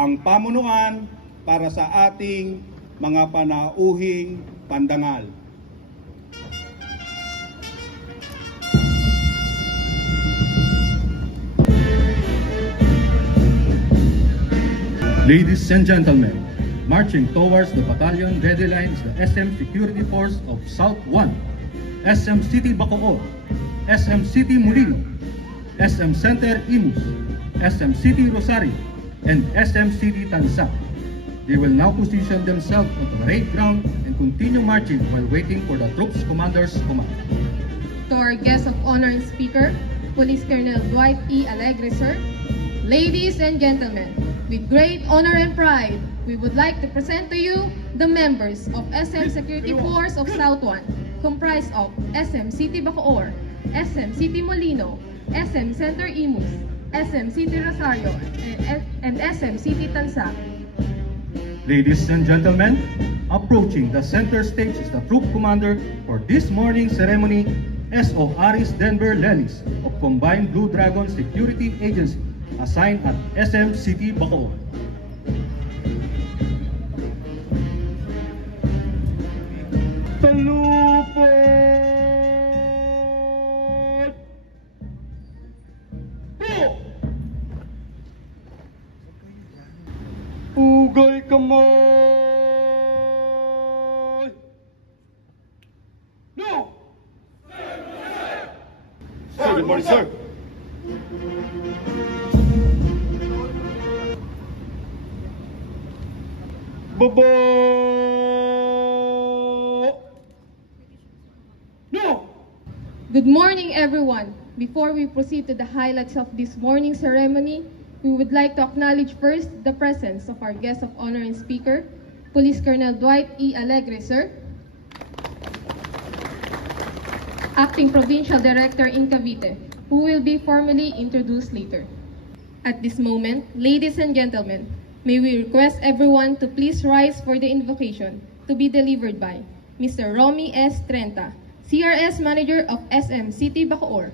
ang pamunuan para sa ating mga panauhing pandangal. Ladies and gentlemen, marching towards the battalion ready line is the SM Security Force of South 1, SM City Bacoor, SM City Molino, SM Center Imus, SM City Rosario, and SM City Tansa. They will now position themselves on the parade ground and continue marching while waiting for the troops commander's command. To our guest of honor and speaker, Police Colonel Dwight E. Alegre, sir. Ladies and gentlemen, with great honor and pride, we would like to present to you the members of SM Security Force of South 1, comprised of SM City Bacoor, SM City Molino, SM Center Imus, SM City Rosario, and SM City Tansa. Ladies and gentlemen, approaching the center stage is the troop commander for this morning's ceremony, S.O. Aris Denver Lelis of Combined Blue Dragon Security Agency, assigned at SM City Bacoor. Talupod! Ugay kamay! No! Sir, good morning, sir. Baba! No! Good morning, everyone. Before we proceed to the highlights of this morning's ceremony, we would like to acknowledge first the presence of our guest of honor and speaker, Police Colonel Dwight E. Alegre, sir. Acting Provincial Director in Cavite, who will be formally introduced later. At this moment, ladies and gentlemen, may we request everyone to please rise for the invocation to be delivered by Mr. Romy S. Trenta, CRS Manager of SM City Bacoor.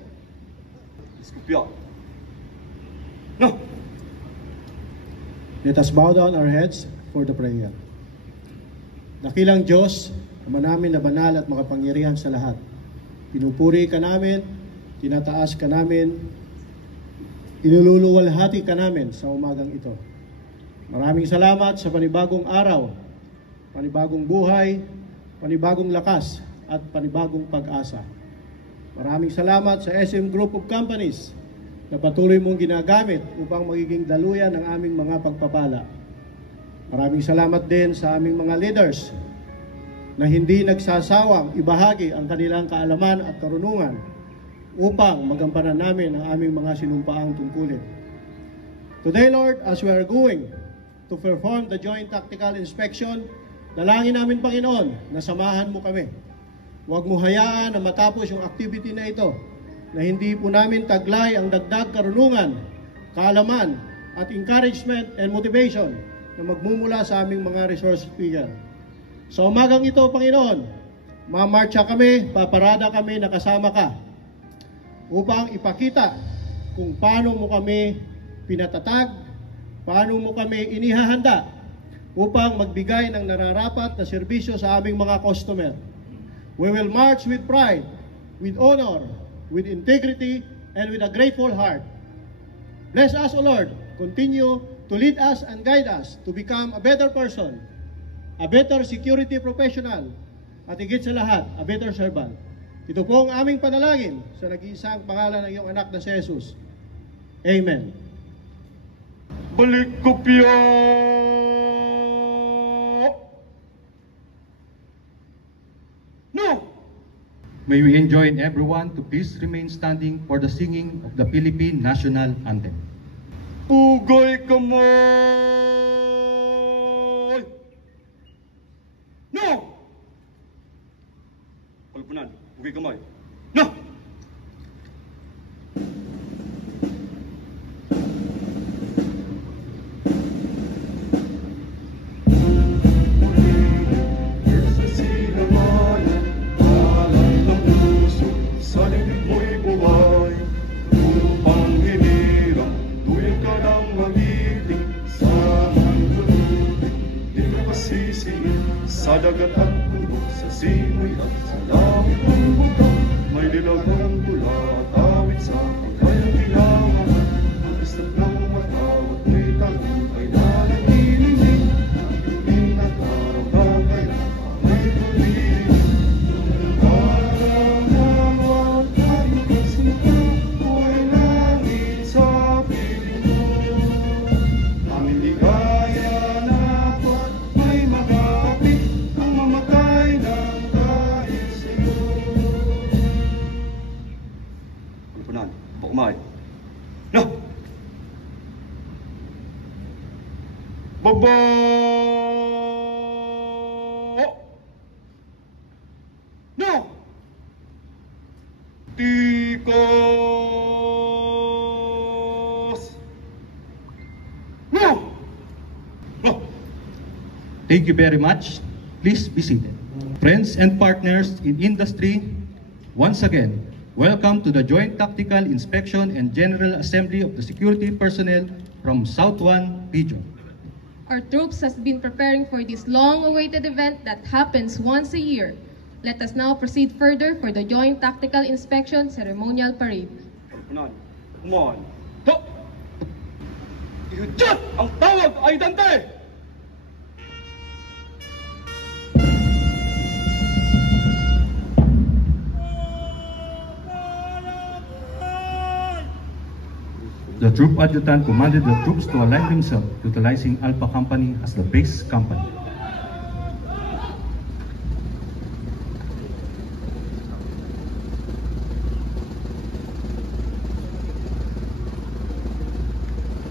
Escopio. No! Let us bow down our heads for the prayer. Dakilang Diyos, Ama namin na banal at makapangyarihan sa lahat. Pinupuri ka namin, tinataas ka namin, inululuwalhati ka namin sa umagang ito. Maraming salamat sa panibagong araw, panibagong buhay, panibagong lakas, at panibagong pag-asa. Maraming salamat sa SM Group of Companies na patuloy mong ginagamit upang magiging daluyan ng aming mga pagpapala. Maraming salamat din sa aming mga leaders na hindi nagsasawang ibahagi ang kanilang kaalaman at karunungan upang magampanan namin ang aming mga sinumpaang tungkulin. Today, Lord, as we are going to perform the Joint Tactical Inspection, dalangin namin, Panginoon, na samahan mo kami. Huwag mo hayaan na matapos yung activity na ito na hindi po namin taglay ang dagdag karunungan, kaalaman, at encouragement and motivation na magmumula sa aming mga resource speaker. Sa umagang ito, Panginoon, mamarcha kami, paparada kami na kasama ka upang ipakita kung paano mo kami pinatatag, paano mo kami inihahanda upang magbigay ng nararapat na serbisyo sa aming mga customer. We will march with pride, with honor, with integrity, and with a grateful heart. Bless us, O Lord. Continue to lead us and guide us to become a better person, a better security professional, at higit sa lahat, a better servant. Ito po ang aming panalangin sa nag-iisang pangalan ng iyong anak na si Jesus. Amen. Balik kopya! No! May we enjoin everyone to please remain standing for the singing of the Philippine National Anthem. Pugay kamay! No! Palpunan, pugay kamay. No! Upang hinirang, tuwid ka nang magiting sa dagat at puno, sa simoy at sa langit ng buka. May nilagang tula at awit sa pagkayang bilangan. Magastat ng matawat, may tagumpay na nagilinig. Nagilinig na araw bagay na may tumilig. Parang naman ay kasika, buhay langit sa piling mo. Aming ligaya na apat, may magapit ang mamatay ng dahil sa'yo. Punan, bukumay. No! Baba! No! Tikos! No! No! Thank you very much. Please be seated. Friends and partners in industry, once again, welcome to the Joint Tactical Inspection and General Assembly of the Security Personnel from South 1 Region. Our troops has been preparing for this long-awaited event that happens once a year. Let us now proceed further for the Joint Tactical Inspection Ceremonial Parade. Punan, kumon. To! Iyudyan ang tawag ay Dante! The troop adjutant commanded the troops to align themselves, utilizing Alpha Company as the base company.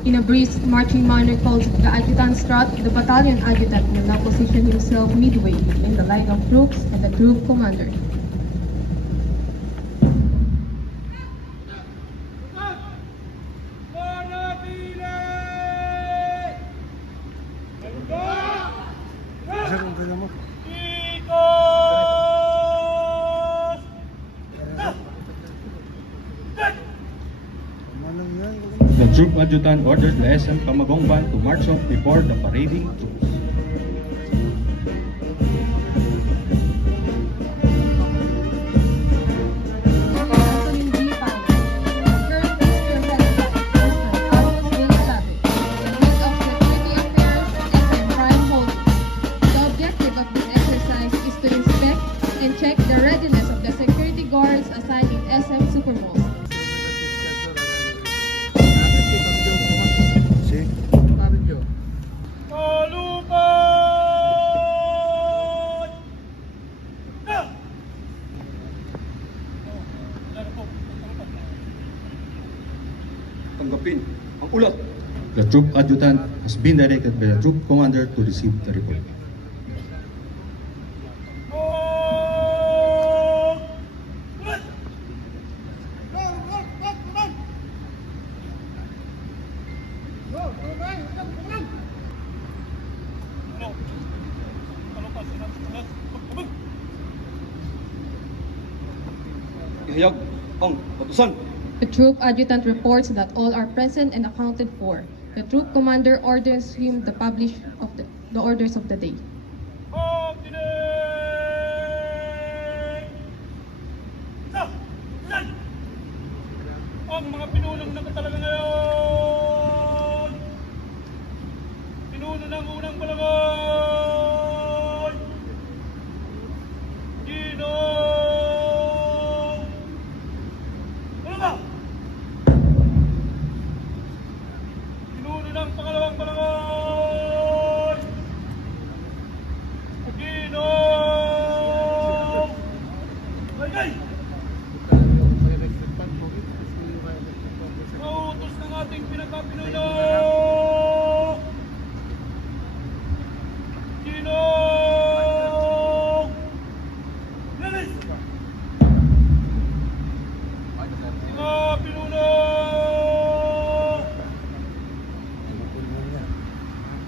In a brisk marching manner called the adjutant's trot, the battalion adjutant will now position himself midway in the line of troops and the troop commander. The troop adjutant ordered the SM Camagong Band to march off before the parading troops. Anthony G. Pano, current Minister of Health, Mr. Carlos Villalave, Head of Security Affairs, SM Prime Holdings. The objective of this exercise is to inspect and check the readiness of the security guards assigned in SM Supermalls. Tanggapin ang ulat. The troop adjutant has been directed by the troop commander to receive the report. Ihayag ang batusan. The troop adjutant reports that all are present and accounted for. The troop commander orders him to publish of the orders of the day. Ang mga pinunong nakatalaga ngayon. Pinuno ng unang balangay. Ginong. Ano ba? Pinuno ng pangalawang balangay. Ginong. Bagay! Mautos ng ating pinakapinuno! Ginong! Lalis! Mga pinuno!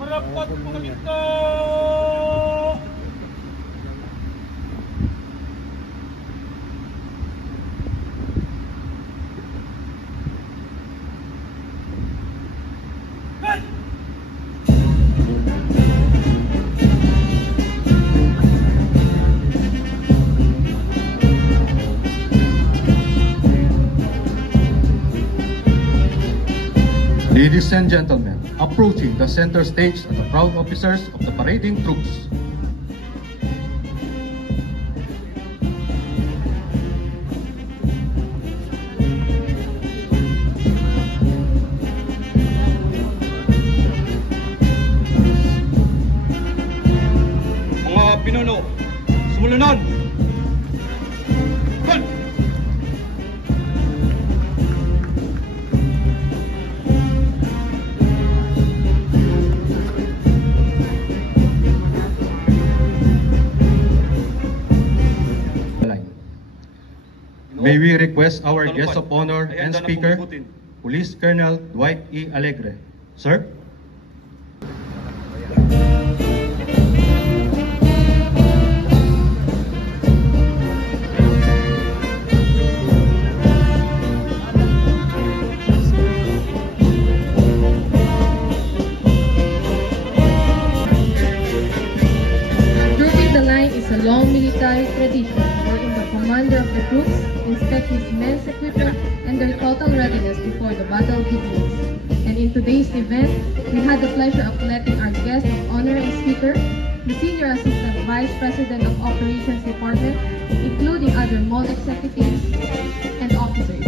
Marapat pumalinta! Ladies and gentlemen, approaching the center stage are the proud officers of the parading troops. Mga pinuno, sumulunan! Good! May we request our guest of honor and speaker, Police Colonel Dwight E. Alegre. Sir? Drooping the line is a long military tradition wherein the commander of the troops inspects his men's equipment and their total readiness before the battle begins. And in today's event, we had the pleasure of letting our guest of honor and speaker, the Senior Assistant Vice President of Operations Department, including other mall executives and officers,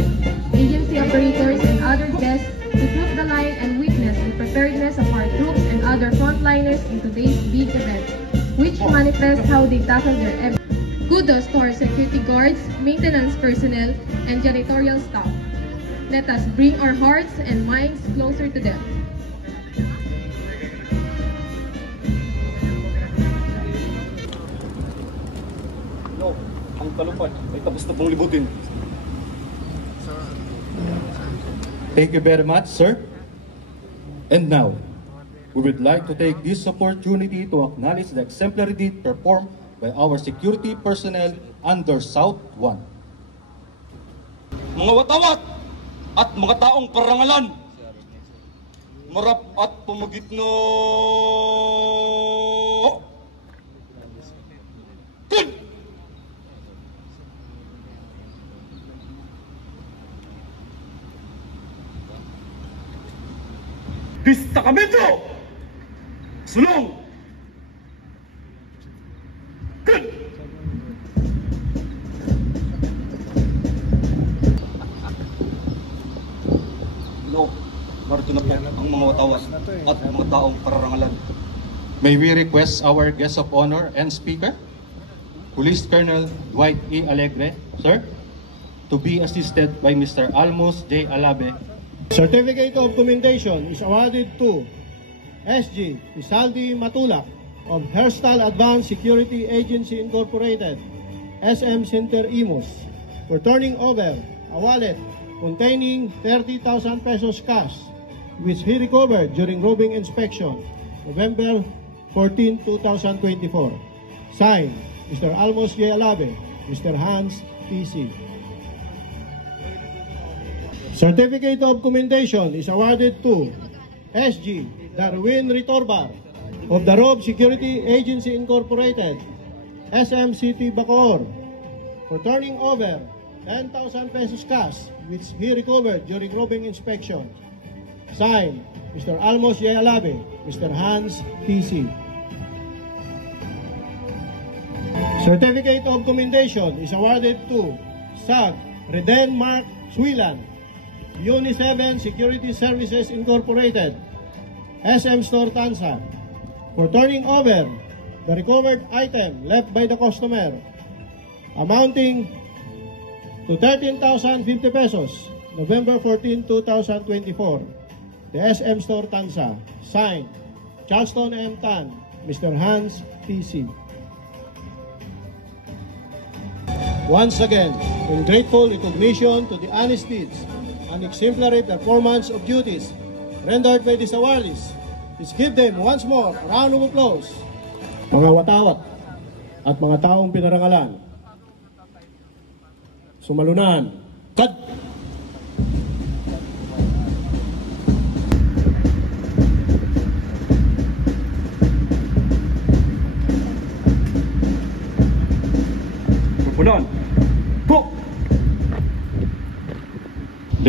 agency operators, and other guests to droop the line and witness the preparedness of our troops and other frontliners in today's big event, which manifests how they tackle their Kudos to our security guards, maintenance personnel, and janitorial staff. Let us bring our hearts and minds closer to them. No, ang talupad ay tapos na pong libutin. Thank you very much, sir. And now, we would like to take this opportunity to acknowledge the exemplary deed performed by our security personnel under South 1. Mga watawat at mga taong karangalan, marap at pumagitno. Good! Destacamento! Sulong! Good! No, marito na po ang mga watawas at mga taong kararangalan. May we request our guest of honor and speaker, Police Colonel Dwight E. Alegre, sir, to be assisted by Mr. Almos J. Alabe. Certificate of Commendation is awarded to SG Isaldi Matulak of Herstal Advanced Security Agency Incorporated, SM Center Imus, for turning over a wallet containing 30,000 pesos cash, which he recovered during roving inspection, November 14, 2024. Signed, Mr. Almos J. Alabe, Mr. Hans P.C. Certificate of Commendation is awarded to SG Darwin Ritorbar of the Rob Security Agency Incorporated, SM City Bacoor, for turning over 10,000 pesos cash, which he recovered during roving inspection. Signed, Mr. Almos J. Alabe, Mr. Hans P.C. Certificate of Commendation is awarded to SAG Reden Mark Swilan, Uni7 Security Services Incorporated, SM Store Tansa, for turning over the recovered item left by the customer, amounting to 13,050 pesos, November 14, 2024. The SM Store Tansa. Signed, Charleston M. Tan, Mr. Hans P.C. Once again, in grateful recognition to the honest deeds and exemplary performance of duties rendered by these awardees, let's give them once more a round of applause. Mga watawat at mga taong pinarangalan, sumalunan, kad! Pupunan! Go!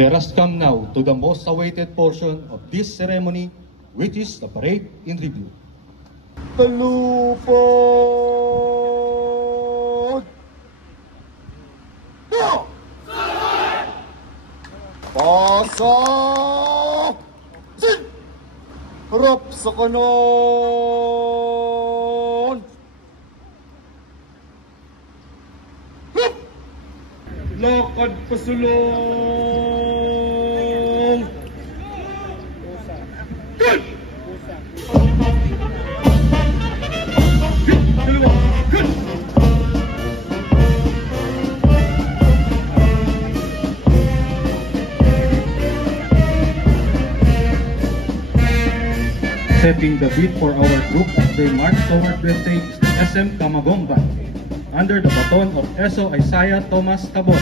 Let us come now to the most awaited portion of this ceremony, which is the parade in review. Talupod! Pasok! Sin! Harap sa kanon! Hup! Lakad pasulong! Good! Dalawa! Good! Setting the beat for our group as they march toward the stage is the SM Camagomban under the baton of SO Isaiah Thomas Tabor,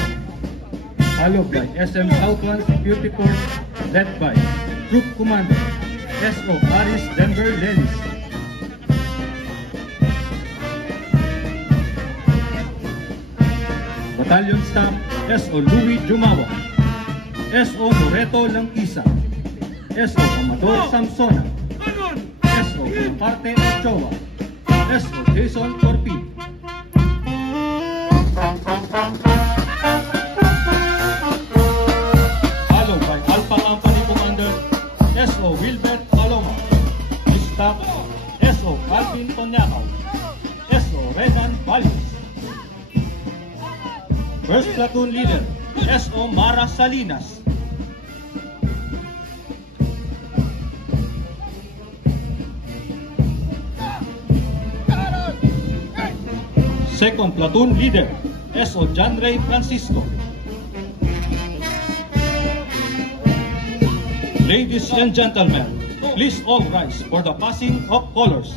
followed by SM Southland Security Force led by Troop Commander SO Aris Denver Lenis. Battalion Staff SO Louis Jumawa, SO Loreto Langkisa, SO Amador Samsona, SO Parte Ochoa, SO Jason Corpin. Followed by Alpha Company Commander SO Wilbert Paloma, Staff SO Alvin Tonyakaw, SO Renan Valis. First Platoon Leader SO Mara Salinas. Second Platoon Leader, SO John Ray Francisco. Ladies and gentlemen, please all rise for the passing of colors.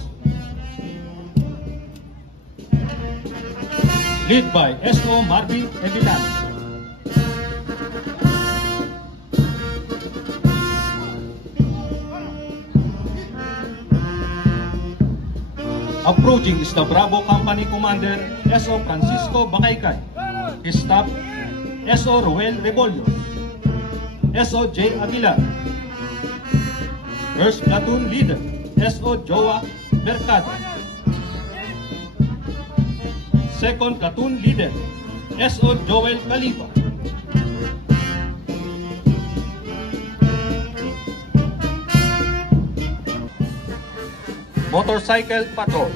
Lead by SO Marvin Evilano. Approaching is the Bravo Company Commander SO Francisco Bakaykay, his staff SO Roel Rebollo, SO J. Aguilar. First Platoon Leader SO Joa Mercado. Second Platoon Leader SO Joel Califa. Motorcycle Patrol.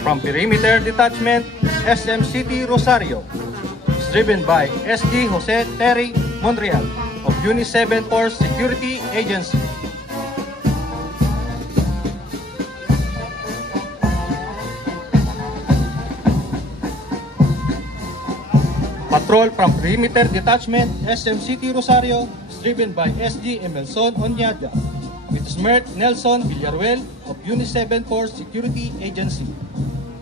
From Perimeter Detachment, SM City Rosario, is driven by SG Jose Terry Monreal of Unit 7 Force Security Agency. Patrol from Perimeter Detachment, SM City Rosario, is driven by SG Emelson Onyada, with Smert Nelson Villaruel of Unit 7 Force Security Agency.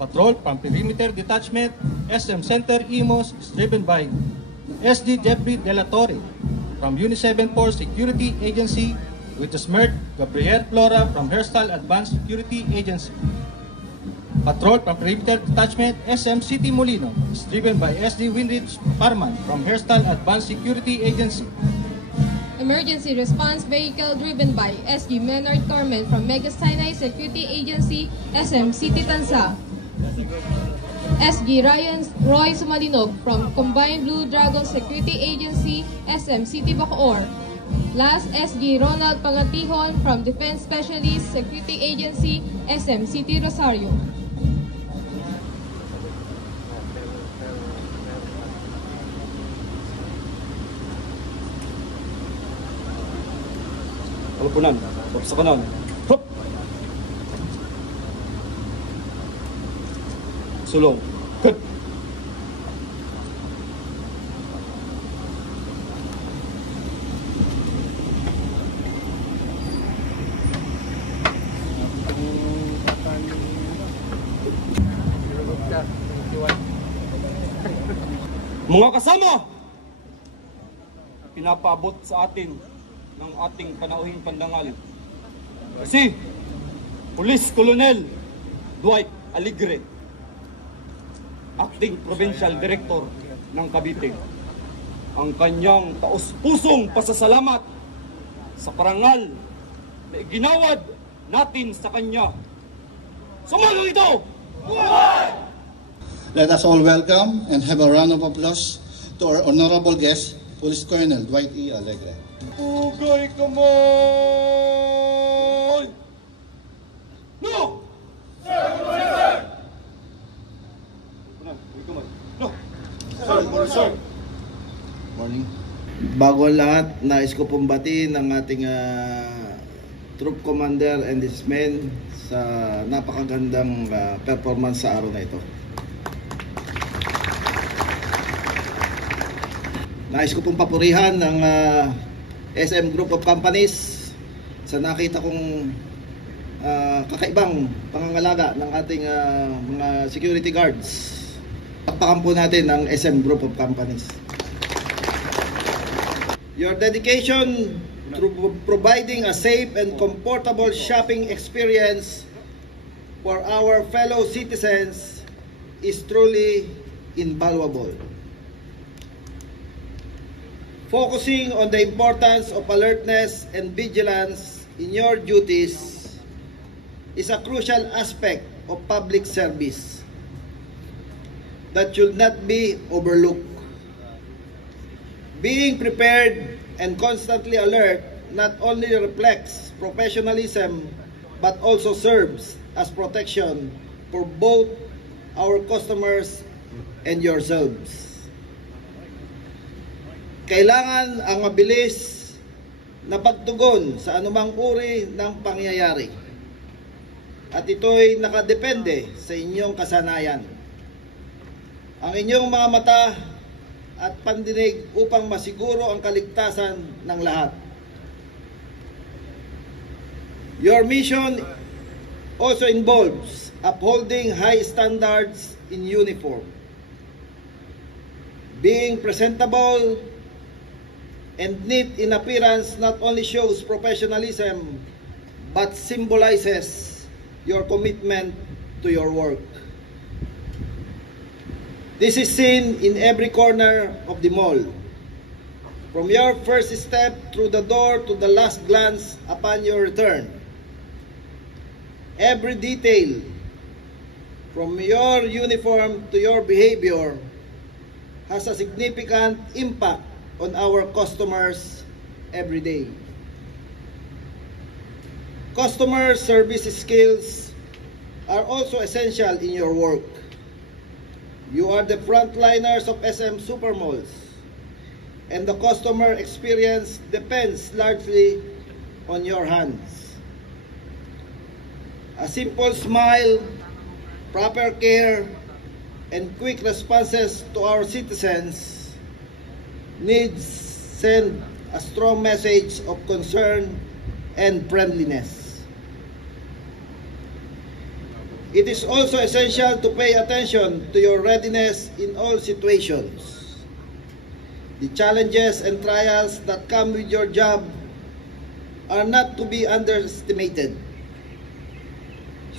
Patrol from Perimeter Detachment, SM Center Imos, is driven by SG Jeffrey De La Torre from Unit 7 Force Security Agency, with Smert Gabriel Flora from Herstal Advanced Security Agency. Patrol from Perimeter Detachment, SM City Molino, is driven by SG Winrich Parman from Herstal Advanced Security Agency. Emergency Response Vehicle driven by SG Menard Carmen from Mega Sinai Security Agency, SM City Tansa. SG Ryan Roy Sumalinog from Combined Blue Dragon Security Agency, SM City Bacoor. Last, SG Ronald Pangatihon from Defense Specialist Security Agency, SM City Rosario. Kalupunan, tapos sa kanan. Hop! Sulong. Good! Mga kasama, pinapaabot sa atin ng ating panauhing pandangal si Police Colonel Dwight Aligre, Acting Provincial Director ng Cavite. ang kanyang taos-pusong pasasalamat sa parangal na iginawad natin sa kanya. Sumalang ito! Let us all welcome and have a round of applause to our honorable guest, Police Colonel Dwight E. Alegre. Pugay kamay! No! Sir! Morning. Bago ang lahat, nais ko pong batiin ang ating troop commander and his men sa napakagandang performance sa araw na ito. Nais ko pong papurihan ng SM Group of Companies sa nakita kong kakaibang pangangalaga ng ating mga security guards. Pakpakan po natin ang SM Group of Companies. Your dedication to providing a safe and comfortable shopping experience for our fellow citizens is truly invaluable. Focusing on the importance of alertness and vigilance in your duties is a crucial aspect of public service that should not be overlooked. Being prepared and constantly alert not only reflects professionalism but also serves as protection for both our customers and yourselves. Kailangan ang mabilis na pagtugon sa anumang uri ng pangyayari. At ito'y nakadepende sa inyong kasanayan. Ang inyong mga mata at pandinig upang masiguro ang kaligtasan ng lahat. Your mission also involves upholding high standards in uniform. Being presentable and neat in appearance not only shows professionalism but symbolizes your commitment to your work. This is seen in every corner of the mall. From your first step through the door to the last glance upon your return. Every detail, from your uniform to your behavior, has a significant impact on our customers every day. Customer service skills are also essential in your work. You are the frontliners of SM Supermalls, and the customer experience depends largely on your hands. A simple smile, proper care, and quick responses to our citizens needs send a strong message of concern and friendliness. It is also essential to pay attention to your readiness in all situations. The challenges and trials that come with your job are not to be underestimated.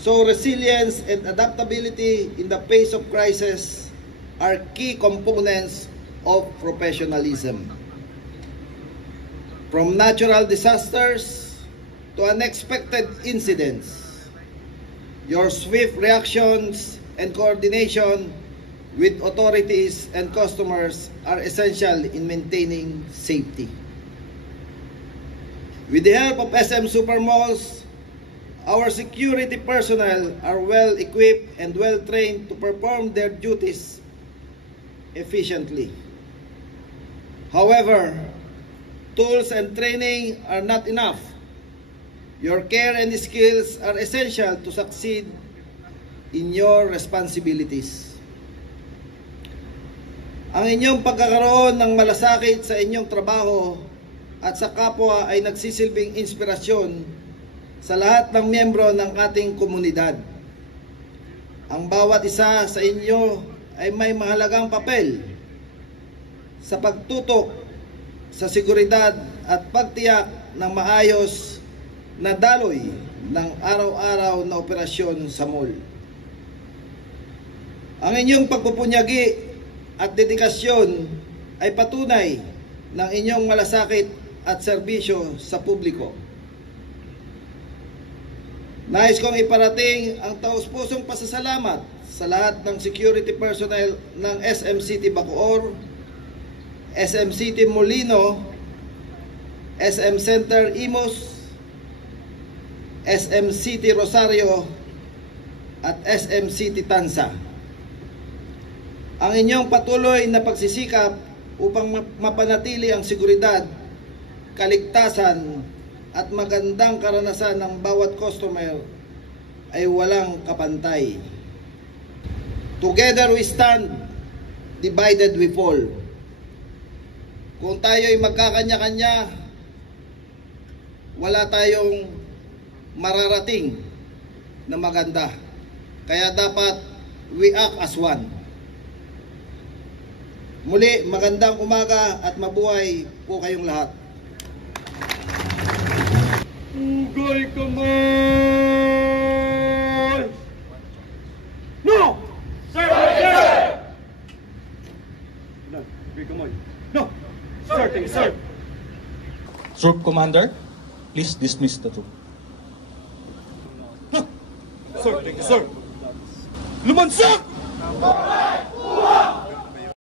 So resilience and adaptability in the face of crisis are key components of professionalism. From natural disasters to unexpected incidents, your swift reactions and coordination with authorities and customers are essential in maintaining safety. With the help of SM Supermalls, our security personnel are well equipped and well trained to perform their duties efficiently. However, tools and training are not enough. Your care and skills are essential to succeed in your responsibilities. Ang inyong pagkakaroon ng malasakit sa inyong trabaho at sa kapwa ay nagsisilbing inspirasyon sa lahat ng miyembro ng ating komunidad. Ang bawat isa sa inyo ay may mahalagang papel sa pagtutok sa seguridad at pagtiyak ng maayos na daloy ng araw-araw na operasyon sa mall. Ang inyong pagpupunyagi at dedikasyon ay patunay ng inyong malasakit at serbisyo sa publiko. Nais kong iparating ang taus-pusong pasasalamat sa lahat ng security personnel ng SM City Bacoor, SM City Molino, SM Center Imus, SM City Rosario, at SM City Tansa. Ang inyong patuloy na pagsisikap upang mapanatili ang seguridad, kaligtasan, at magandang karanasan ng bawat customer ay walang kapantay. Together we stand, divided we fall. Kung tayo'y magkakanya-kanya, wala tayong mararating na maganda. Kaya dapat we act as one. Muli, magandang umaga at mabuhay po kayong lahat. Ugay kamay! No! Sir! Sir! Ugay kamay. No! Sir, thank you, sir. Troop Commander, please dismiss the troop. Sir, thank you, sir. Lumansag!